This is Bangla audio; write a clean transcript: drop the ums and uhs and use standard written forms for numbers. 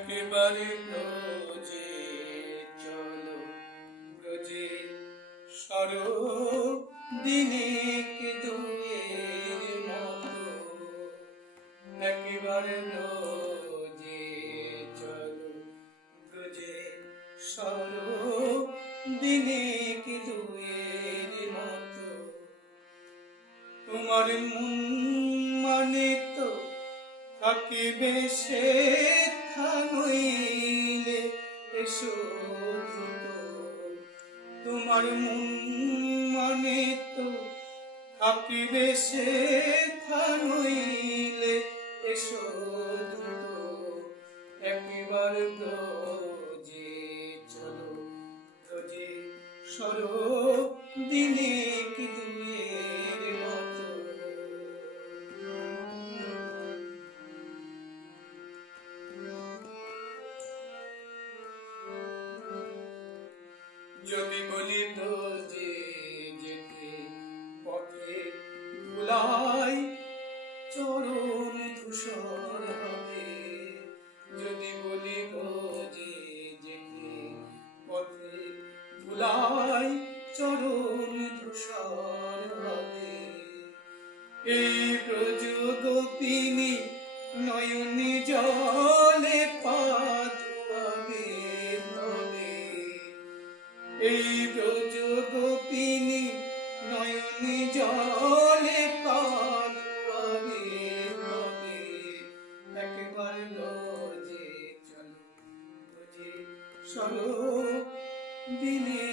একেবারে ব্রজে চলো, ব্রজে সরো দিনেক দুয়ের মতো। একেবারে ব্রজে চলো, ব্রজে সরো দিনেক দুয়ের মতো। তোমার মন মানে তো থাকিবে সেথা নইলে এসো দ্রুত। তোমার মন মানে তো থাকিবে সেথা নইলে এসো দ্রুত। একবার ব্রজে চলো, ব্রজে সরো দিনেক দুয়ের মতো। যদি বলি ব্রজে যেতে পথে ধুলাই চরণ ধূসর হবে। যদি বলি ব্রজে যেতে পথে ধুলাই চরণ ধূসর হবে। এই ব্রজ গোপিনী নয়নী জলে পা ধোয়াবে হবে। এই ব্রজ গোপিনী নয়নী জলে পা ধোয়াবে হবে। একবার ব্রজে চলো, ব্রজে সরো দিনে